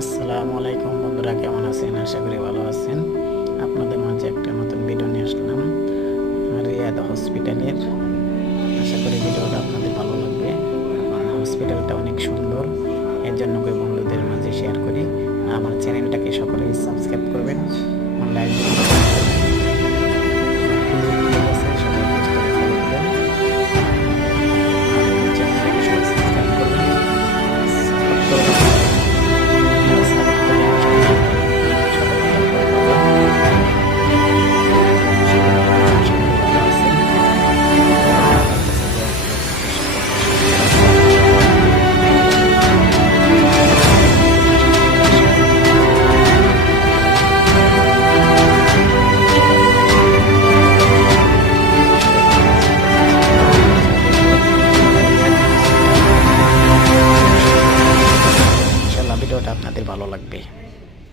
আসসালামু আলাইকুম বন্ধুরা, কেমন আছেন? আশা করি ভালো আছেন। আপনাদের মাঝে একটা নতুন ভিডিও নিয়ে আসলাম রিয়াদ হসপিটালের। আশা করি ভিডিওটা আপনাদের ভালো লাগবে। হসপিটালটা অনেক সুন্দর, এর জন্য করে বন্ধুদের মাঝে শেয়ার করি। আমার চ্যানেলটাকে সকলেই সাবস্ক্রাইব করবেন, লাইক ভিডিওটা আপনাদের ভালো লাগবে।